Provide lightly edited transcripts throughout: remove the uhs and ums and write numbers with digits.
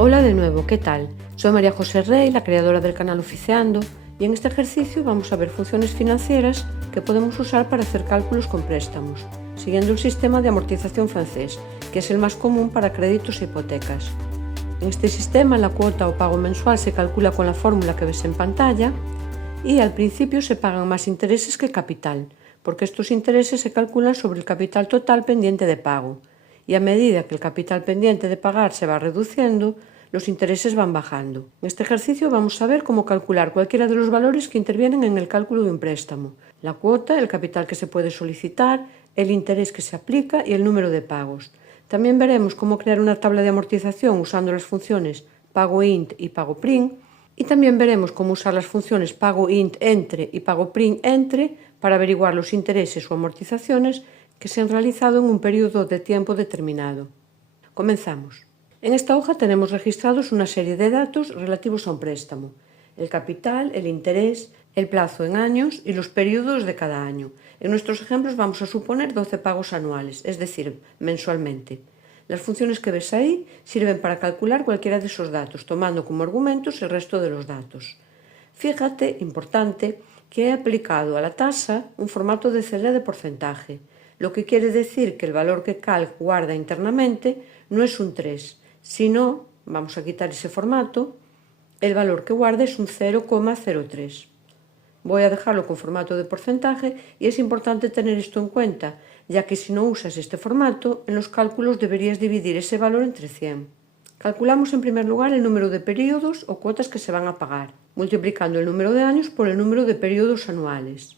Hola de nuevo, ¿qué tal? Soy María José Rey, la creadora del canal Oficiando, y en este ejercicio vamos a ver funciones financieras que podemos usar para hacer cálculos con préstamos, siguiendo el sistema de amortización francés, que es el más común para créditos e hipotecas. En este sistema, la cuota o pago mensual se calcula con la fórmula que ves en pantalla y al principio se pagan más intereses que capital, porque estos intereses se calculan sobre el capital total pendiente de pago. Y a medida que el capital pendiente de pagar se va reduciendo, los intereses van bajando. En este ejercicio vamos a ver cómo calcular cualquiera de los valores que intervienen en el cálculo de un préstamo: la cuota, el capital que se puede solicitar, el interés que se aplica y el número de pagos. También veremos cómo crear una tabla de amortización usando las funciones pagoInt y pagoPRIN, y también veremos cómo usar las funciones pagoInt_entre y pagoPRIN_entre para averiguar los intereses o amortizaciones que se han realizado en un periodo de tiempo determinado. Comenzamos. En esta hoja tenemos registrados una serie de datos relativos a un préstamo: el capital, el interés, el plazo en años y los periodos de cada año. En nuestros ejemplos vamos a suponer 12 pagos anuales, es decir, mensualmente. Las funciones que ves ahí sirven para calcular cualquiera de esos datos, tomando como argumentos el resto de los datos. Fíjate, importante, que he aplicado a la tasa un formato de celda de porcentaje, lo que quiere decir que el valor que Calc guarda internamente no es un 3, sino, vamos a quitar ese formato, el valor que guarda es un 0,03. Voy a dejarlo con formato de porcentaje y es importante tener esto en cuenta, ya que si no usas este formato, en los cálculos deberías dividir ese valor entre 100. Calculamos en primer lugar el número de periodos o cuotas que se van a pagar, multiplicando el número de años por el número de periodos anuales.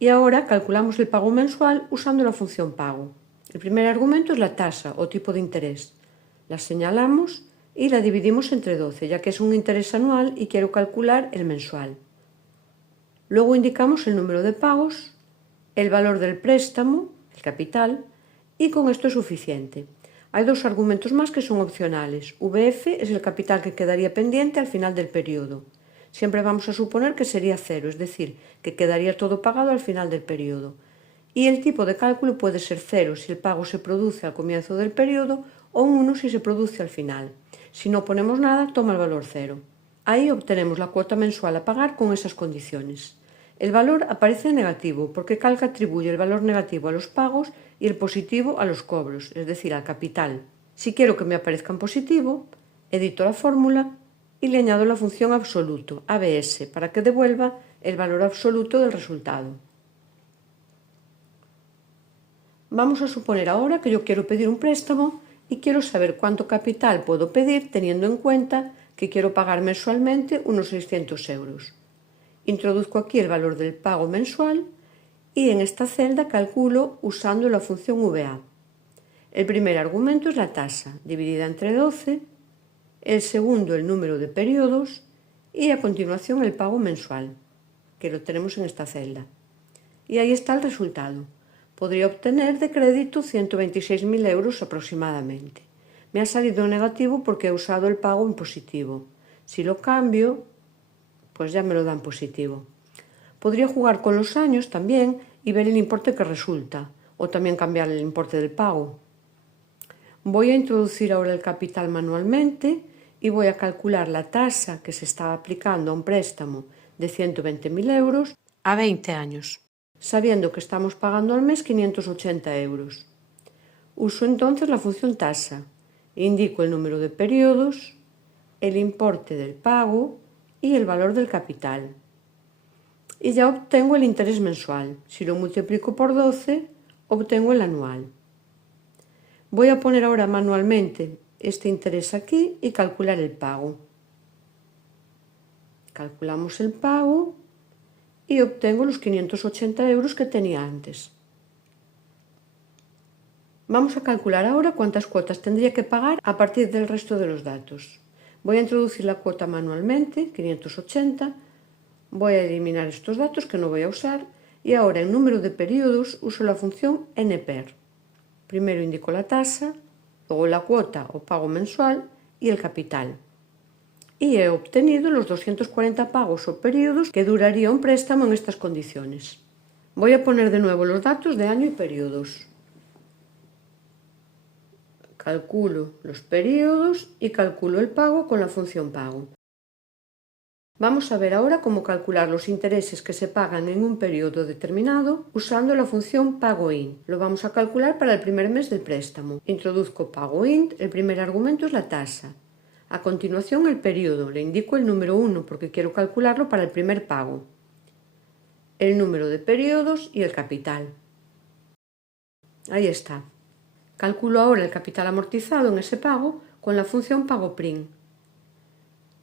Y ahora calculamos el pago mensual usando la función pago. El primer argumento es la tasa o tipo de interés. La señalamos y la dividimos entre 12, ya que es un interés anual y quiero calcular el mensual. Luego indicamos el número de pagos, el valor del préstamo, el capital, y con esto es suficiente. Hay dos argumentos más que son opcionales. VF es el capital que quedaría pendiente al final del periodo. Siempre vamos a suponer que sería 0, es decir, que quedaría todo pagado al final del periodo. Y el tipo de cálculo puede ser 0 si el pago se produce al comienzo del periodo o 1 si se produce al final. Si no ponemos nada, toma el valor 0. Ahí obtenemos la cuota mensual a pagar con esas condiciones. El valor aparece negativo porque Calc atribuye el valor negativo a los pagos y el positivo a los cobros, es decir, al capital. Si quiero que me aparezca en positivo, edito la fórmula y le añado la función absoluto, ABS, para que devuelva el valor absoluto del resultado. Vamos a suponer ahora que yo quiero pedir un préstamo y quiero saber cuánto capital puedo pedir teniendo en cuenta que quiero pagar mensualmente unos 600 euros. Introduzco aquí el valor del pago mensual y en esta celda calculo usando la función VA. El primer argumento es la tasa, dividida entre 12, el segundo el número de periodos y a continuación el pago mensual, que lo tenemos en esta celda. Y ahí está el resultado. Podría obtener de crédito 126.000 euros aproximadamente. Me ha salido negativo porque he usado el pago en positivo. Si lo cambio, pues ya me lo da en positivo. Podría jugar con los años también y ver el importe que resulta, o también cambiar el importe del pago. Voy a introducir ahora el capital manualmente y voy a calcular la tasa que se está aplicando a un préstamo de 120.000 euros a 20 años, sabiendo que estamos pagando al mes 580 euros. Uso entonces la función tasa, indico el número de periodos, el importe del pago y el valor del capital. Y ya obtengo el interés mensual. Si lo multiplico por 12, obtengo el anual. Voy a poner ahora manualmente este interés aquí y calcular el pago. Calculamos el pago y obtengo los 580 euros que tenía antes. Vamos a calcular ahora cuántas cuotas tendría que pagar a partir del resto de los datos. Voy a introducir la cuota manualmente, 580. Voy a eliminar estos datos que no voy a usar y ahora en número de periodos uso la función NPER. Primero indico la tasa, luego la cuota o pago mensual y el capital. Y he obtenido los 240 pagos o periodos que duraría un préstamo en estas condiciones. Voy a poner de nuevo los datos de año y periodos. calculo los periodos y calculo el pago con la función pago. Vamos a ver ahora cómo calcular los intereses que se pagan en un periodo determinado usando la función pagoInt. Lo vamos a calcular para el primer mes del préstamo. Introduzco pagoInt, el primer argumento es la tasa. A continuación el periodo, le indico el número 1 porque quiero calcularlo para el primer pago. El número de periodos y el capital. Ahí está. Calculo ahora el capital amortizado en ese pago con la función pagoPrim.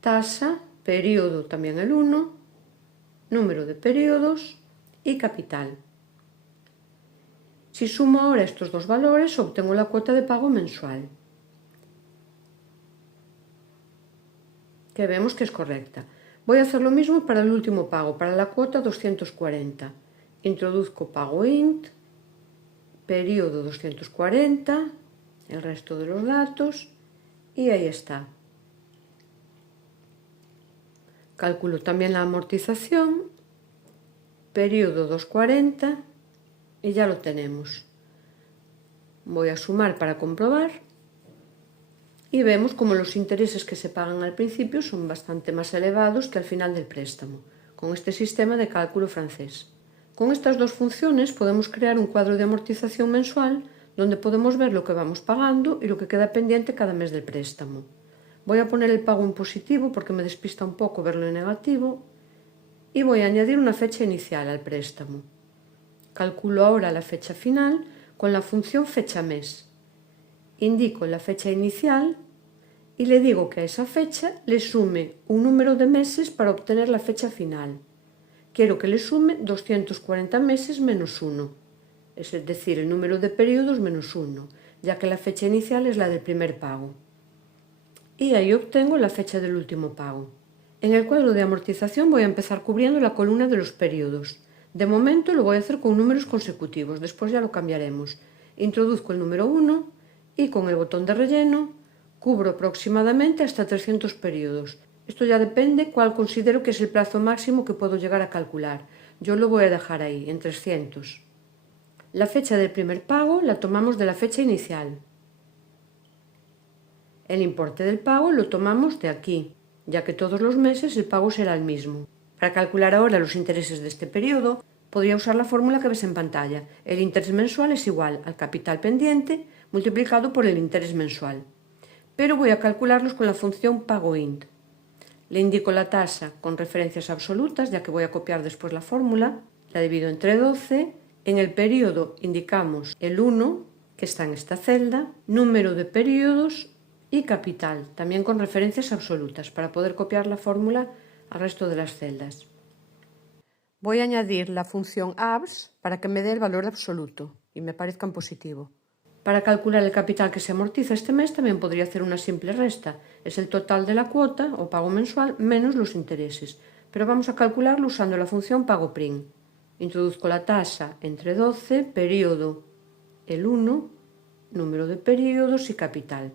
Tasa, periodo también el 1, número de periodos y capital. Si sumo ahora estos dos valores, obtengo la cuota de pago mensual, que vemos que es correcta. Voy a hacer lo mismo para el último pago, para la cuota 240. Introduzco pagoInt, periodo 240, el resto de los datos y ahí está. Calculo también la amortización, periodo 240 y ya lo tenemos. Voy a sumar para comprobar y vemos como los intereses que se pagan al principio son bastante más elevados que al final del préstamo, con este sistema de cálculo francés. Con estas dos funciones podemos crear un cuadro de amortización mensual donde podemos ver lo que vamos pagando y lo que queda pendiente cada mes del préstamo. Voy a poner el pago en positivo porque me despista un poco verlo en negativo y voy a añadir una fecha inicial al préstamo. Calculo ahora la fecha final con la función fecha-mes. Indico la fecha inicial y le digo que a esa fecha le sume un número de meses para obtener la fecha final. Quiero que le sume 240 meses menos 1, es decir, el número de periodos menos 1, ya que la fecha inicial es la del primer pago. Y ahí obtengo la fecha del último pago. En el cuadro de amortización voy a empezar cubriendo la columna de los periodos. De momento lo voy a hacer con números consecutivos, después ya lo cambiaremos. Introduzco el número 1 y con el botón de relleno cubro aproximadamente hasta 300 periodos. Esto ya depende cuál considero que es el plazo máximo que puedo llegar a calcular. Yo lo voy a dejar ahí, en 300. La fecha del primer pago la tomamos de la fecha inicial. El importe del pago lo tomamos de aquí, ya que todos los meses el pago será el mismo. Para calcular ahora los intereses de este periodo, podría usar la fórmula que ves en pantalla. El interés mensual es igual al capital pendiente multiplicado por el interés mensual. Pero voy a calcularlos con la función pagoInt. Le indico la tasa con referencias absolutas, ya que voy a copiar después la fórmula. La divido entre 12. En el periodo indicamos el 1, que está en esta celda, número de periodos y capital, también con referencias absolutas, para poder copiar la fórmula al resto de las celdas. Voy a añadir la función abs para que me dé el valor absoluto y me parezca en positivo. Para calcular el capital que se amortiza este mes también podría hacer una simple resta. Es el total de la cuota o pago mensual menos los intereses, pero vamos a calcularlo usando la función pagoPrim. Introduzco la tasa entre 12, periodo el 1, número de periodos y capital.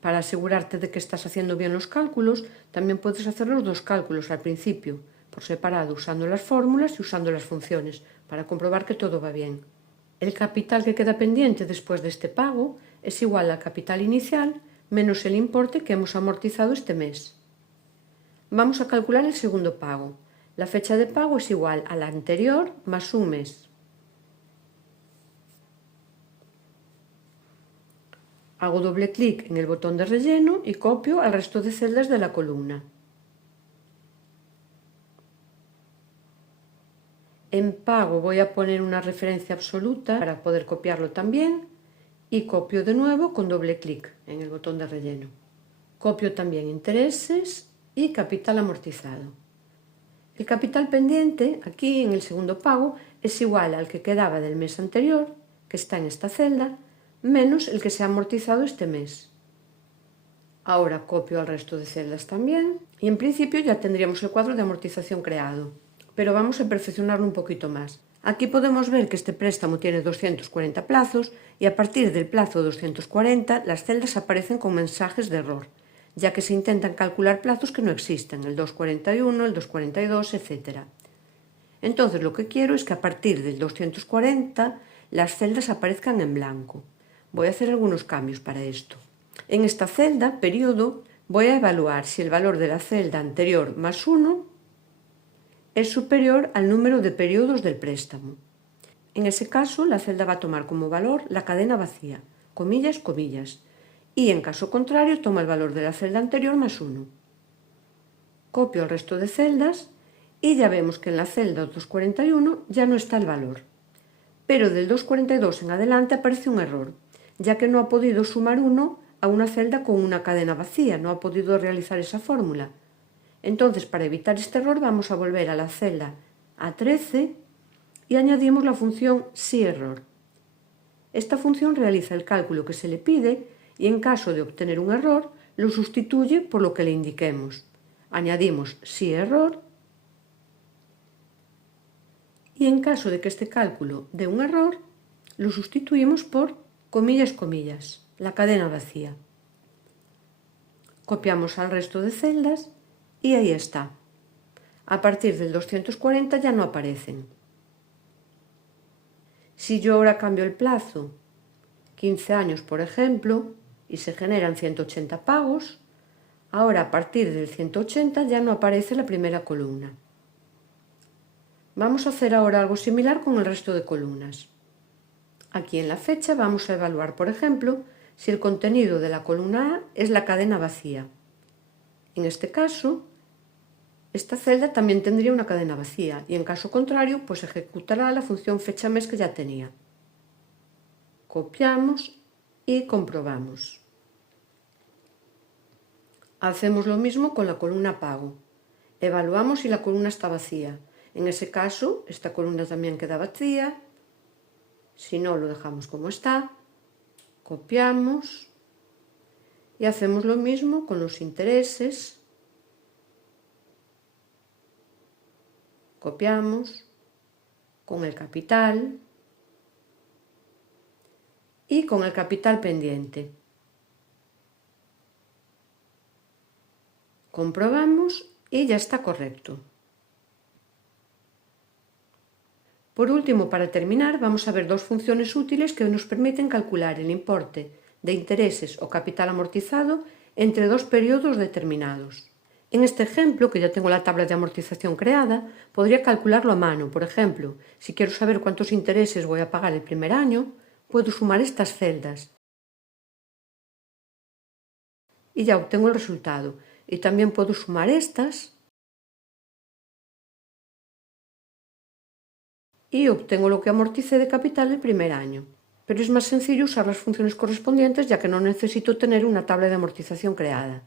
Para asegurarte de que estás haciendo bien los cálculos, también puedes hacer los dos cálculos al principio, por separado, usando las fórmulas y usando las funciones, para comprobar que todo va bien. El capital que queda pendiente después de este pago es igual al capital inicial menos el importe que hemos amortizado este mes. Vamos a calcular el segundo pago. La fecha de pago es igual a la anterior más un mes. Hago doble clic en el botón de relleno y copio al resto de celdas de la columna. En pago voy a poner una referencia absoluta para poder copiarlo también y copio de nuevo con doble clic en el botón de relleno. Copio también intereses y capital amortizado. El capital pendiente, aquí en el segundo pago, es igual al que quedaba del mes anterior, que está en esta celda, menos el que se ha amortizado este mes. Ahora copio al resto de celdas también y en principio ya tendríamos el cuadro de amortización creado, pero vamos a perfeccionarlo un poquito más. Aquí podemos ver que este préstamo tiene 240 plazos y a partir del plazo 240 las celdas aparecen con mensajes de error, ya que se intentan calcular plazos que no existen, el 241, el 242, etc. Entonces lo que quiero es que a partir del 240 las celdas aparezcan en blanco. Voy a hacer algunos cambios para esto. En esta celda, periodo, voy a evaluar si el valor de la celda anterior más 1 es superior al número de periodos del préstamo. En ese caso, la celda va a tomar como valor la cadena vacía, comillas, comillas, y en caso contrario toma el valor de la celda anterior más 1. Copio el resto de celdas y ya vemos que en la celda 241 ya no está el valor. Pero del 242 en adelante aparece un error, ya que no ha podido sumar 1 a una celda con una cadena vacía, no ha podido realizar esa fórmula. Entonces, para evitar este error, vamos a volver a la celda A13 y añadimos la función SIERROR. Esta función realiza el cálculo que se le pide y en caso de obtener un error, lo sustituye por lo que le indiquemos. Añadimos SIERROR y en caso de que este cálculo dé un error, lo sustituimos por comillas, comillas, la cadena vacía. Copiamos al resto de celdas y ahí está. A partir del 240 ya no aparecen. Si yo ahora cambio el plazo, 15 años por ejemplo, y se generan 180 pagos, ahora a partir del 180 ya no aparece la primera columna. Vamos a hacer ahora algo similar con el resto de columnas. Aquí en la fecha vamos a evaluar, por ejemplo, si el contenido de la columna A es la cadena vacía. En este caso, esta celda también tendría una cadena vacía y en caso contrario, pues ejecutará la función fecha-mes que ya tenía. Copiamos y comprobamos. Hacemos lo mismo con la columna pago. Evaluamos si la columna está vacía. En ese caso, esta columna también queda vacía. Si no, lo dejamos como está. Copiamos y hacemos lo mismo con los intereses. Copiamos con el capital y con el capital pendiente. Comprobamos y ya está correcto. Por último, para terminar, vamos a ver dos funciones útiles que nos permiten calcular el importe de intereses o capital amortizado entre dos periodos determinados. En este ejemplo, que ya tengo la tabla de amortización creada, podría calcularlo a mano. Por ejemplo, si quiero saber cuántos intereses voy a pagar el primer año, puedo sumar estas celdas y ya obtengo el resultado. Y también puedo sumar estas y obtengo lo que amorticé de capital el primer año. Pero es más sencillo usar las funciones correspondientes ya que no necesito tener una tabla de amortización creada.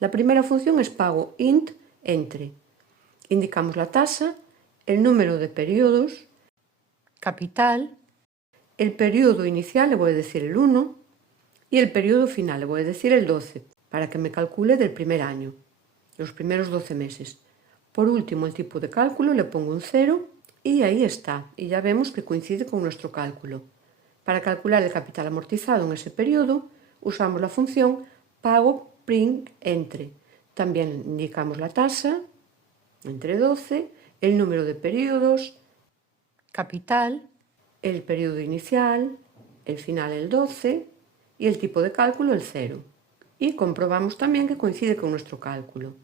La primera función es pago int entre. Indicamos la tasa, el número de periodos, capital, el periodo inicial le voy a decir el 1 y el periodo final le voy a decir el 12 para que me calcule del primer año, los primeros 12 meses. Por último, el tipo de cálculo le pongo un 0 y ahí está, y ya vemos que coincide con nuestro cálculo. Para calcular el capital amortizado en ese periodo, usamos la función pago print entre. También indicamos la tasa, entre 12, el número de periodos, capital, el periodo inicial, el final el 12 y el tipo de cálculo el 0. Y comprobamos también que coincide con nuestro cálculo.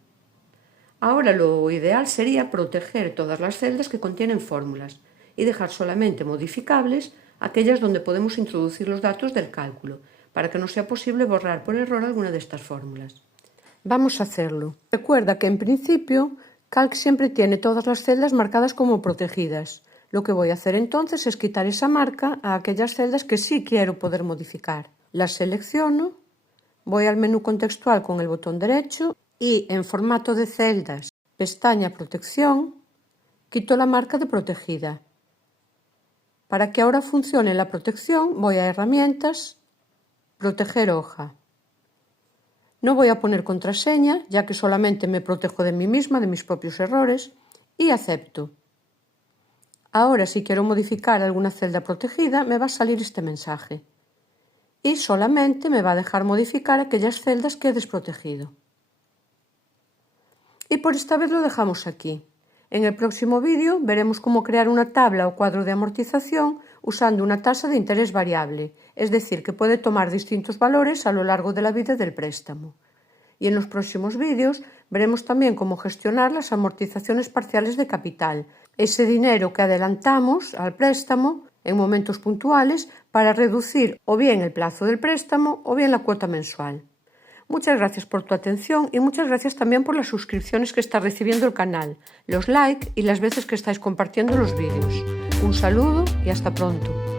Ahora lo ideal sería proteger todas las celdas que contienen fórmulas y dejar solamente modificables aquellas donde podemos introducir los datos del cálculo, para que no sea posible borrar por error alguna de estas fórmulas. Vamos a hacerlo. Recuerda que en principio Calc siempre tiene todas las celdas marcadas como protegidas. Lo que voy a hacer entonces es quitar esa marca a aquellas celdas que sí quiero poder modificar. Las selecciono, voy al menú contextual con el botón derecho y en formato de celdas, pestaña protección, quito la marca de protegida. Para que ahora funcione la protección, voy a herramientas, proteger hoja. No voy a poner contraseña, ya que solamente me protejo de mí misma, de mis propios errores, y acepto. Ahora, si quiero modificar alguna celda protegida, me va a salir este mensaje. Y solamente me va a dejar modificar aquellas celdas que he desprotegido. Y por esta vez lo dejamos aquí. En el próximo vídeo veremos cómo crear una tabla o cuadro de amortización usando una tasa de interés variable, es decir, que puede tomar distintos valores a lo largo de la vida del préstamo. Y en los próximos vídeos veremos también cómo gestionar las amortizaciones parciales de capital, ese dinero que adelantamos al préstamo en momentos puntuales para reducir o bien el plazo del préstamo o bien la cuota mensual. Muchas gracias por tu atención y muchas gracias también por las suscripciones que está recibiendo el canal, los likes y las veces que estáis compartiendo los vídeos. Un saludo y hasta pronto.